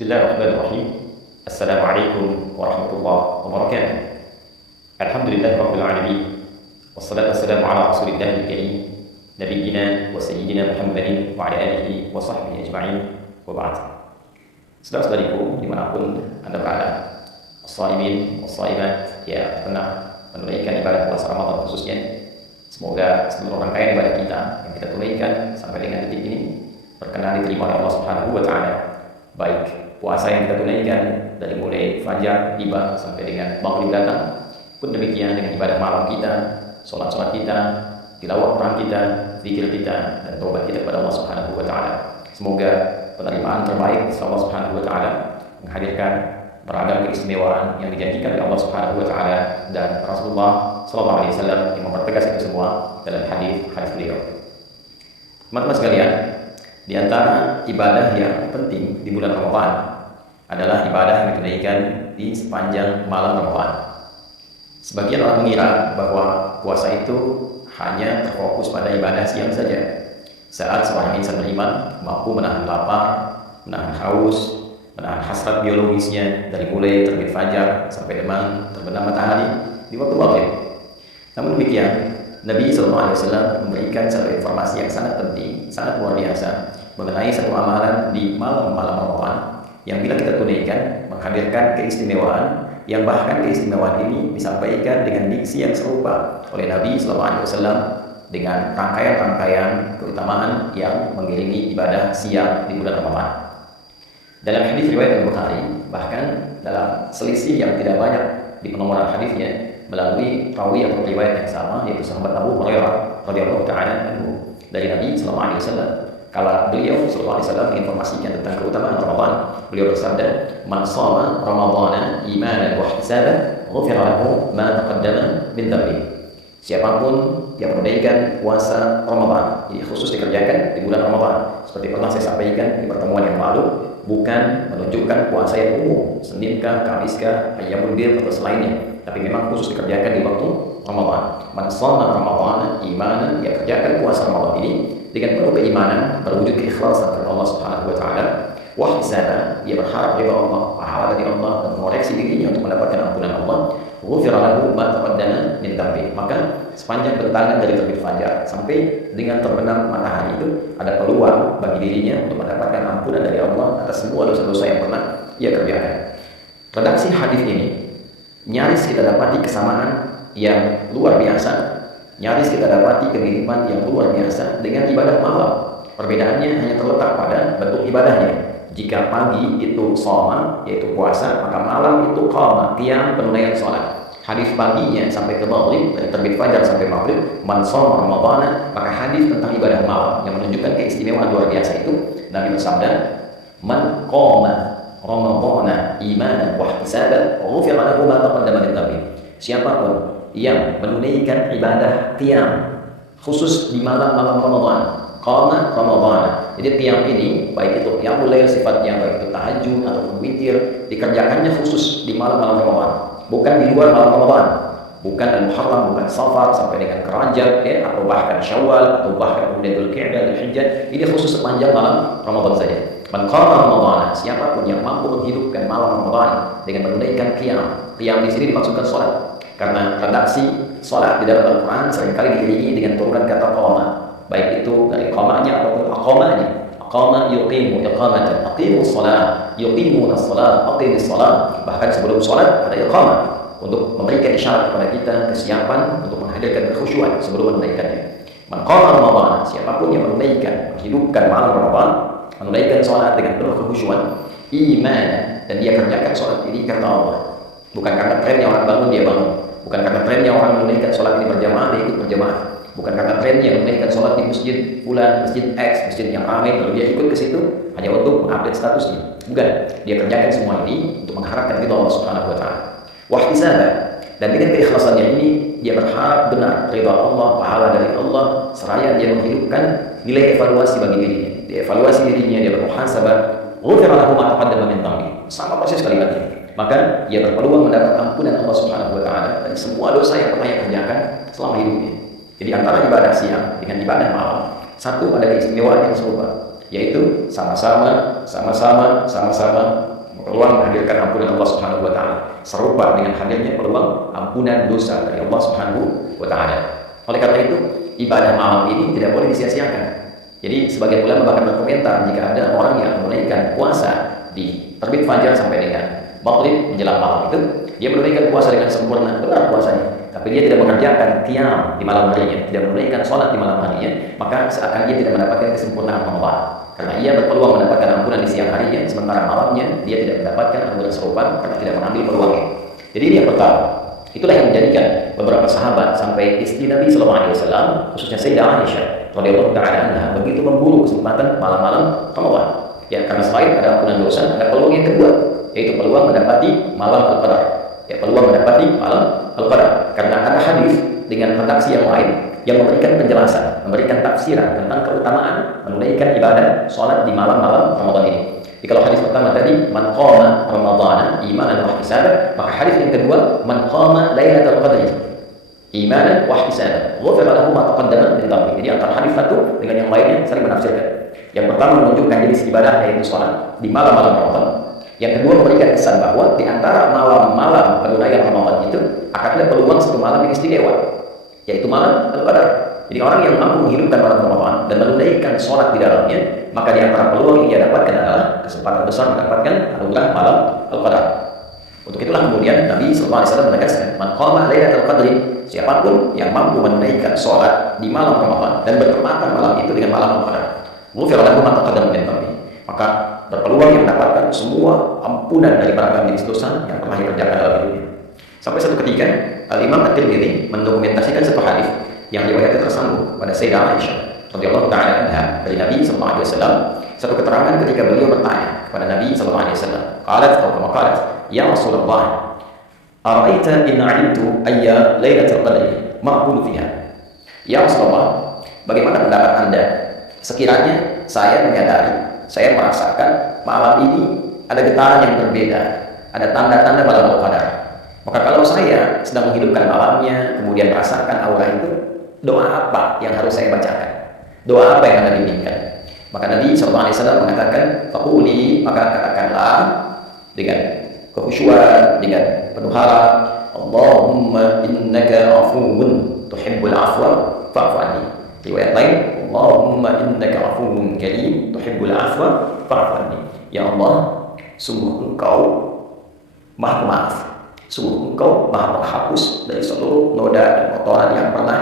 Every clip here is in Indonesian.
Bismillahirrahmanirrahim. Assalamualaikum warahmatullahi wabarakatuh. Alhamdulillah rabbil alamin. Wassalatu wassalamu ala rasulillahil karim nabiyyina wa sayyidina Muhammadin wa ala alihi wa sahbihi ajma'in wa ba'd. Saudara-saudariku dimanapun Anda berada, as-shaimin was-shaimat ya pernah menunaikan ibadah puasa Ramadan khususnya, semoga seluruh rangkaian ibadah kita yang kita tunaikan sampai dengan detik ini berkenan diterima oleh Allah Subhanahu wa taala. Baik puasa yang kita tunaikan dari mulai fajar tiba sampai dengan maghrib datang, pun demikian dengan ibadah malam kita, sholat kita, tilawah Quran kita, zikir kita, dan taubat kita kepada Allah Subhanahu wa taala. Semoga penerimaan terbaik dari Allah Subhanahu wa taala menghadirkan beragam keistimewaan yang dijanjikan oleh Allah Subhanahu wa taala dan Rasulullah sallallahu alaihi wasallam yang mempertegas itu semua dalam hadis beliau. Teman-teman sekalian, di antara ibadah yang penting di bulan Ramadan adalah ibadah yang ditunaikan di sepanjang malam Ramadan. Sebagian orang mengira bahwa puasa itu hanya terfokus pada ibadah siang saja. Saat seorang insan beriman mampu menahan lapar, menahan haus, menahan hasrat biologisnya dari mulai terbit fajar sampai dengan terbenam matahari di waktu maghrib. Namun demikian, Nabi SAW memberikan satu informasi yang sangat penting, sangat luar biasa mengenai satu amalan di malam-malam Ramadan yang bila kita tunaikan menghadirkan keistimewaan yang bahkan keistimewaan ini disampaikan dengan diksi yang serupa oleh Nabi SAW dengan rangkaian-rangkaian keutamaan yang mengiringi ibadah siang di bulan Ramadan. Dalam hadis riwayat Al-Bukhari, bahkan dalam selisih yang tidak banyak di penomoran hadisnya melalui rawi atau riwayat yang sama, yaitu sahabat Abu Hurairah radhiyallahu taala anhu dari Nabi sallallahu alaihi wasallam. Kala beliau sallallahu alaihi wasallam menginformasikan tentang keutamaan Ramadan, beliau bersabda, "Man shoma Ramadhana imanan wa ihtisaban, ghufira lahu ma taqaddama min dhanbi." Siapapun yang menunaikan puasa Ramadan, ini khusus dikerjakan di bulan Ramadan, seperti pernah saya sampaikan di pertemuan yang lalu, bukan menunjukkan puasa yang umum, Seninkah, Kamiskah, Ayyamul Bid atau selainnya, tapi memang khusus dikerjakan di waktu Ramadan. Man shoma Ramadhana imanan, ya kerjakan puasa Ramadan ini dengan penuh keimanan, berwujud keikhlasan kepada Allah Subhanahu wa taala. Wa ihtisaba, dia berharap ridha Allah, pahala dari Allah dan mengoreksi dirinya untuk mendapatkan ampunan Allah. Ghufira lahu ma taqaddama min dhanbi. Maka sepanjang bentangan dari terbit fajar sampai dengan terbenam matahari itu ada peluang bagi dirinya untuk mendapatkan ampunan dari Allah atas semua dosa-dosa yang pernah ia kerjakan. Redaksi hadis ini nyaris kita dapati kesamaan yang luar biasa, nyaris kita dapati kemiripan yang luar biasa dengan ibadah malam. Perbedaannya hanya terletak pada bentuk ibadahnya. Jika pagi itu shoma, yaitu puasa, maka malam itu qama, qiyam, penunaian salat. Hadis paginya sampai ke maghrib, dari terbit fajar sampai maghrib, man shoma Ramadhana, maka hadis tentang ibadah malam yang menunjukkan keistimewaan luar biasa itu, Nabi bersabda, "Man qama Ramadhana imanan wa ihtisaban, ghufira lahu ma taqaddama min dhanbi." Siapapun yang menunaikan ibadah qiyam khusus di malam-malam Ramadan, qama Ramadan. Jadi qiyam ini baik itu qiyamul lail sifatnya, baik itu tahajud ataupun witir, dikerjakannya khusus di malam-malam Ramadan, bukan di luar malam Ramadan, bukan Al-Muharram, bukan Safar sampai dengan Rajab ya, atau bahkan Syawal atau bahkan kemudian Dzulqa'dah, Dzulhijjah. Ini khusus sepanjang malam Ramadan saja. Man qama Ramadan, siapapun yang mampu menghidupkan malam Ramadan dengan menunaikan qiyam. Qiyam di sini dimaksudkan salat. Karena redaksi salat di dalam Al-Qur'an seringkali diiringi dengan turunan kata qama, baik itu dari qamanya ataupun aqamanya. Aqama yuqimu iqamatan, aqimus shalah, yuqimuna shalah, aqimis shalah. Bahkan sebelum salat ada iqamah untuk memberikan isyarat kepada kita kesiapan untuk menghadirkan kekhusyuan sebelum menunaikannya. Man qama Ramadan, siapapun yang menunaikan, menghidupkan malam Ramadan, menunaikan salat dengan penuh kekhusyuan, iman, dan dia kerjakan salat ini karena Allah. Bukan karena trennya orang bangun dia bangun, bukan karena trennya orang menunaikan salat ini berjamaah dia ikut berjamaah, bukan karena trennya menunaikan salat di masjid fulan, masjid X, masjid yang ramai lalu dia ikut ke situ hanya untuk mengupdate statusnya. Bukan, dia kerjakan semua ini untuk mengharapkan ridha Allah Subhanahu wa taala. Wa ihtisaban, dan dengan keikhlasannya ini dia berharap benar ridha Allah, pahala dari Allah, seraya dia menghidupkan nilai evaluasi bagi dirinya. Dia evaluasi dirinya, dia bermuhasabah, ghufira lahu ma taqaddama min dhanbi. Sama persis kalimatnya. Maka ia berpeluang mendapat ampunan Allah Subhanahu wa taala dari semua dosa yang pernah ia kerjakan selama hidupnya. Jadi antara ibadah siang dengan ibadah malam, satu ada keistimewaan yang serupa. yaitu sama-sama peluang menghadirkan ampunan Allah Subhanahu wa taala, serupa dengan hadirnya peluang ampunan dosa dari Allah Subhanahu wa taala. Oleh karena itu, ibadah malam ini tidak boleh disia-siakan. Jadi sebagian ulama bahkan berkomentar jika ada orang yang menunaikan puasa di terbit fajar sampai dengan maghrib menjelang malam itu, dia menunaikan puasa dengan sempurna, benar puasanya, tapi dia tidak mengerjakan qiyam di malam harinya, tidak menunaikan sholat di malam harinya, maka seakan dia tidak mendapatkan kesempurnaan Ramadan. Karena ia berpeluang mendapatkan ampunan di siang harinya, sementara malamnya dia tidak mendapatkan ampunan serupa karena tidak mengambil peluangnya. Jadi ini yang pertama. Itulah yang menjadikan beberapa sahabat sampai istri Nabi SAW, khususnya Sayyidah Aisyah radhiyallahu taala anha, begitu memburu kesempatan malam-malam Ramadan. Ya, karena selain ada ampunan dosa, ada peluang yang kedua, yaitu peluang mendapati malam Al-Qadar. Ya, peluang mendapati malam Al-Qadar. Karena ada hadis dengan redaksi yang lain yang memberikan penjelasan, memberikan tafsiran tentang keutamaan menunaikan ibadah sholat di malam-malam Ramadan ini. Jadi kalau hadis pertama tadi, man qama ramadhana imanan wa ihtisaban, maka hadis yang kedua, man qama lailatul qadri imanan wa ihtisaban, ghufira lahu ma taqaddama min dhanbi. Jadi antara hadis satu dengan yang lainnya saling menafsirkan. Yang pertama menunjukkan jenis ibadah yaitu sholat di malam-malam Ramadan. Yang kedua memberikan kesan bahwa di antara malam-malam penunaian Ramadan itu akan ada peluang satu malam yang istimewa, yaitu malam Al-Qadar. Jadi orang yang mampu menghidupkan malam Ramadan dan menunaikan sholat di dalamnya, maka di antara peluang yang ia dapatkan adalah kesempatan besar mendapatkan anugerah malam Al-Qadar. Untuk itulah kemudian Nabi SAW menegaskan, man qama lailatul qadri, siapapun yang mampu menunaikan sholat di malam Ramadan dan bertepatan malam itu dengan malam Al-Qadar, ghufira lahu ma taqaddama min dhanbi, maka berpeluang yang mendapatkan semua ampunan dari beragam jenis dosa yang pernah dikerjakan dalam hidupnya. Sampai satu ketika Al-Imam At-Tirmidzi mendokumentasikan satu hadis yang riwayatnya tersambung pada Sayyidah Aisyah radhiyallahu taala anha dari Nabi sallallahu alaihi wasallam, satu keterangan ketika beliau bertanya kepada Nabi sallallahu alaihi wasallam, qalat atau kama qalat, ya Rasulullah, ara'aita in 'alimtu ayya lailatul qadri ma aqulu fiha. Ya Rasulullah, bagaimana pendapat Anda sekiranya saya menyadari, saya merasakan malam ini ada getaran yang berbeda, ada tanda-tanda malam Al-Qadar. Maka kalau saya sedang menghidupkan malamnya, kemudian merasakan aura itu, doa apa yang harus saya bacakan? Doa apa yang Anda bimbingkan? Maka Nabi SAW mengatakan, faquli, maka katakanlah dengan kekhusyuan, dengan penuh harap, Allahumma innaka afuwun tuhibbul afwa fa'fu anni. Riwayat lain, Allahumma innaka afuwun karim tuhibbul afwa fa'fu anni. Ya Allah, sungguh Engkau Maha Pemaaf, sungguh Engkau Maha Penghapus dari seluruh noda dan kotoran yang pernah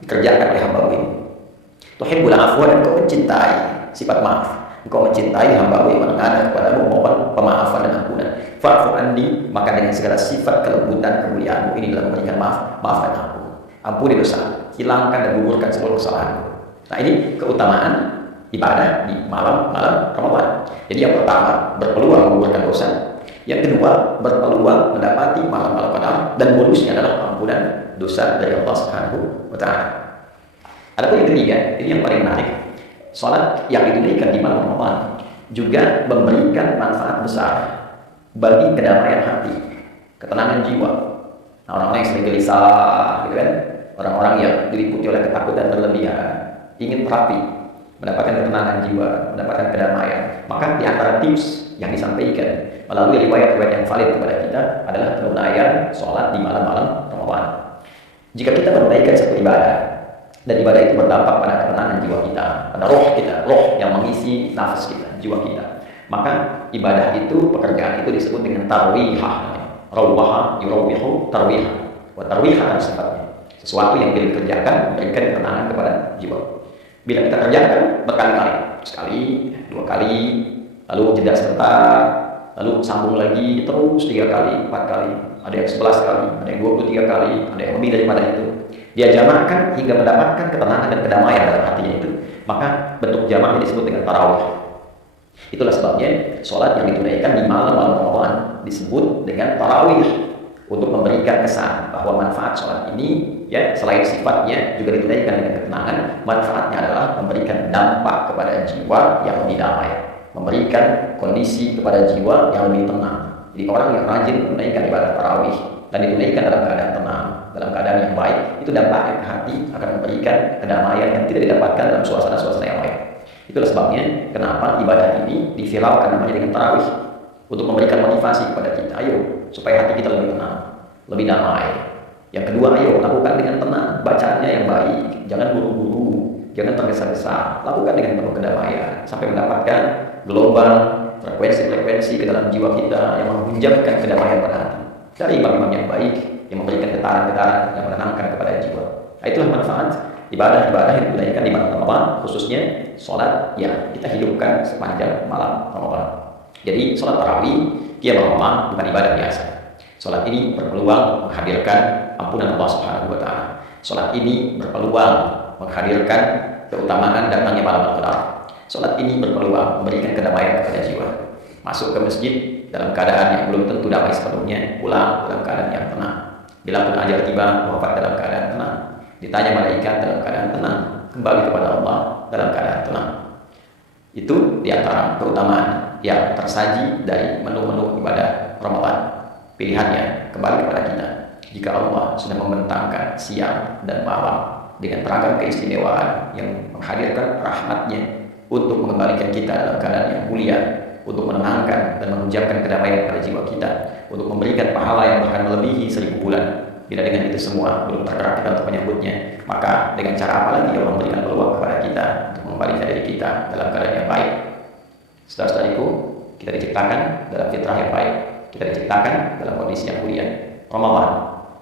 dikerjakan oleh hamba ini. Tuhibbul afwa, dan Engkau mencintai sifat maaf. Engkau mencintai hamba yang menengadah kepadamu mohon pemaafan dan ampunan. Fa'fu anni, maka dengan segala sifat kelembutan kemuliaan-Mu ini dalam memberikan maaf, maafkan aku. Ampuni dosa, hilangkan dan gugurkan seluruh kesalahanku. Nah, ini keutamaan ibadah di malam-malam Ramadan. Jadi yang pertama, berpeluang menggugurkan dosa. Yang kedua, berpeluang mendapati malam-malam Qadar, dan bonusnya adalah ampunan dosa dari Allah Subhanahu wa taala. Adapun yang ketiga, ini yang paling menarik. Salat yang ditunaikan di malam Ramadan juga memberikan manfaat besar bagi kedamaian hati, ketenangan jiwa. Nah, orang-orang yang sering gelisah, gitu kan, orang-orang yang diliputi oleh ketakutan berlebihan, ingin terapi, mendapatkan ketenangan jiwa, mendapatkan kedamaian. Maka di antara tips yang disampaikan melalui riwayat-riwayat yang valid kepada kita adalah penunaian sholat di malam-malam Ramadan. Jika kita menunaikan satu ibadah, dan ibadah itu berdampak pada ketenangan jiwa kita, pada roh kita, roh yang mengisi nafas kita, jiwa kita, maka ibadah itu, pekerjaan itu disebut dengan tarwihah. Rawaha yurawwihu tarwihah. Wa tarwihah sifatnya sesuatu yang dikerjakan memberikan ketenangan kepada jiwa. Bila kita kerjakan berkali-kali, sekali, dua kali, lalu jeda sebentar, lalu sambung lagi terus 3 kali, 4 kali, ada yang 11 kali, ada yang 23 kali, ada yang lebih daripada itu. Dia jamakkan hingga mendapatkan ketenangan dan kedamaian dalam hatinya itu, maka bentuk jamaknya disebut dengan tarawih. Itulah sebabnya sholat yang ditunaikan di malam-malam Ramadan disebut dengan tarawih, untuk memberikan kesan bahwa manfaat sholat ini, ya, selain sifatnya juga ditunaikan dengan ketenangan, manfaatnya adalah memberikan dampak kepada jiwa yang lebih damai, memberikan kondisi kepada jiwa yang lebih tenang. Jadi orang yang rajin menunaikan ibadah tarawih dan ditunaikan dalam keadaan tenang, dalam keadaan yang baik, itu dampaknya ke hati akan memberikan kedamaian yang tidak didapatkan dalam suasana-suasana yang lain. Itulah sebabnya kenapa ibadah ini diviralkan namanya dengan tarawih, untuk memberikan motivasi kepada kita. Ayo, supaya hati kita lebih tenang, lebih damai. Yang kedua, ayo lakukan dengan tenang, bacaannya yang baik, jangan buru-buru, jangan tergesa-gesa, lakukan dengan penuh kedamaian sampai mendapatkan gelombang frekuensi-frekuensi ke dalam jiwa kita yang menghunjamkan kedamaian pada hati. Dari imam-imam yang baik yang memberikan getaran-getaran yang menenangkan kepada jiwa. Nah, itulah manfaat ibadah-ibadah yang ditunaikan di malam Ramadan, khususnya sholat yang kita hidupkan sepanjang malam Ramadan. Jadi sholat tarawih dia Ramadan bukan ibadah biasa. Sholat ini berpeluang menghadirkan ampunan Allah Subhanahu wa Ta'ala. Sholat ini berpeluang menghadirkan keutamaan datangnya malam Qadar. Sholat ini berpeluang memberikan kedamaian kepada jiwa. Masuk ke masjid dalam keadaan yang belum tentu damai sepenuhnya, pulang dalam keadaan yang tenang. Bila pun ajal tiba, wafat dalam keadaan tenang. Ditanya malaikat dalam keadaan tenang, kembali kepada Allah dalam keadaan tenang. Itu diantara keutamaan yang tersaji dari menu-menu ibadah Ramadan. Pilihannya kembali kepada kita. Jika Allah sudah membentangkan siang dan malam dengan beragam keistimewaan yang menghadirkan rahmatnya untuk mengembalikan kita dalam keadaan yang mulia, untuk menenangkan dan menunjukkan kedamaian pada jiwa kita, untuk memberikan pahala yang bahkan melebihi 1000 bulan. Bila dengan itu semua belum tergerak kita untuk menyambutnya, maka dengan cara apa lagi Allah memberikan peluang kepada kita untuk mengembalikan diri kita dalam keadaan yang baik. Saudara-saudariku, kita diciptakan dalam fitrah yang baik, kita diciptakan dalam kondisi yang mulia. Ramadan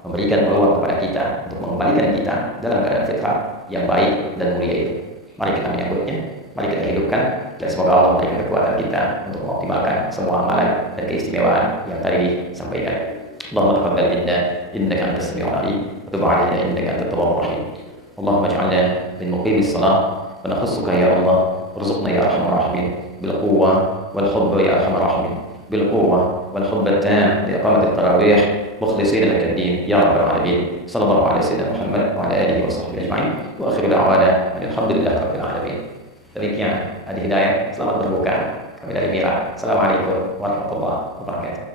memberikan peluang kepada kita untuk mengembalikan kita dalam keadaan fitrah yang baik dan mulia itu. Mari kita menyambutnya, mari kita hidupkan, dan semoga Allah memberikan kekuatan kita untuk mengoptimalkan semua amalan dan keistimewaan yang tadi disampaikan. Allahumma taqabbal minna innaka antas samiul alim wa tub 'alaina innaka antat tawwabur rahim. Allahumma ij'alna min muqimis shalah wa nakhussuka ya Allah warzuqna ya arhamar rahimin bil quwwa wal hubb ya arhamar rahimin bil quwwa wal hubb at-tam li iqamati at-tarawih mukhlisina lak ad-din ya rabbal alamin. Sallallahu alaihi wasallam Muhammad wa ala alihi wa sahbihi ajma'in wa akhiru da'wana alhamdulillahi rabbil alamin. Demikian Adi Hidayat, selamat berbuka. Kami dari Mira. Assalamualaikum warahmatullahi wabarakatuh.